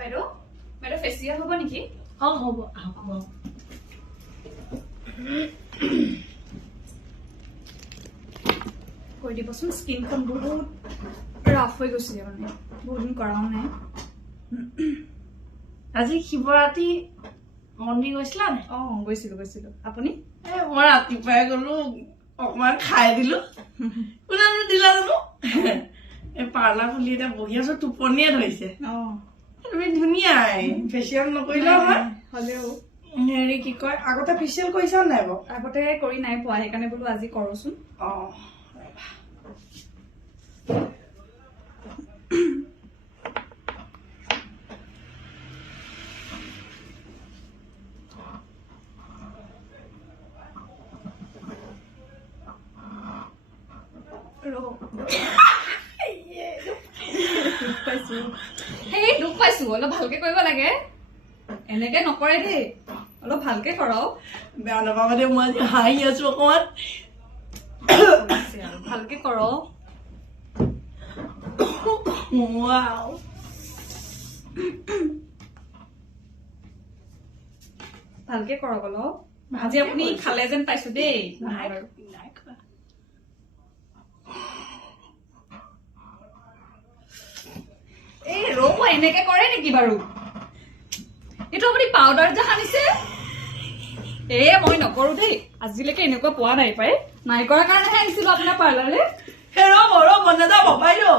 বাইদেউ বাইদেউ ফেচিয়েল হ'ব নেকি? হ'ব কৈ দিবচোন স্কিনখন বহুত ৰাফ হৈ গৈছিলে মানে বহুত দিন কৰাও নাই। আজি শিৱৰাত্ৰি মন্দিৰ গৈছিলা নে? গৈছিলো আপুনি? মই ৰাতিপুৱাই গলো অকমান খাই দিলো কোনে দিলা জানো এই পাৰ্লাৰ খুলি এতিয়া বহি আছো টোপনিয়ে ধৰিছে। তুমি ধুনীয়াই ফেচিয়েল নকৰিলেও হয় হ'লেও হেৰি কি কয় আগতে ফেচিয়েল কৰিছা নাই বাৰু? আগতে কৰি নাই পোৱা সেইকাৰণে বোলো আজি কৰোচোন। দুখ পাইছো অলপ ভালকে কৰিব লাগে এনেকে নকৰে দেই অলপ ভালকে কৰক। বেয়া নাপাবা দে মই আজি হাঁহি আছো অকমান ভালকে কৰক। ভালকে কৰক অলপ। আজি আপুনি খালে যেন পাইছো দেই। এই ৰ'ব এনেকে কৰে নেকি বাৰু? এইটো আপুনি পাউডাৰ যে সানিছে? মই নকৰো দেই আজিলৈকে এনেকুৱা পোৱা নাই পাই। নাই কৰাৰ কাৰণেহে আহিছিলো আপোনাৰ পাৰ্লাৰলৈ। ৰ'ব নাযাব বাইদেউ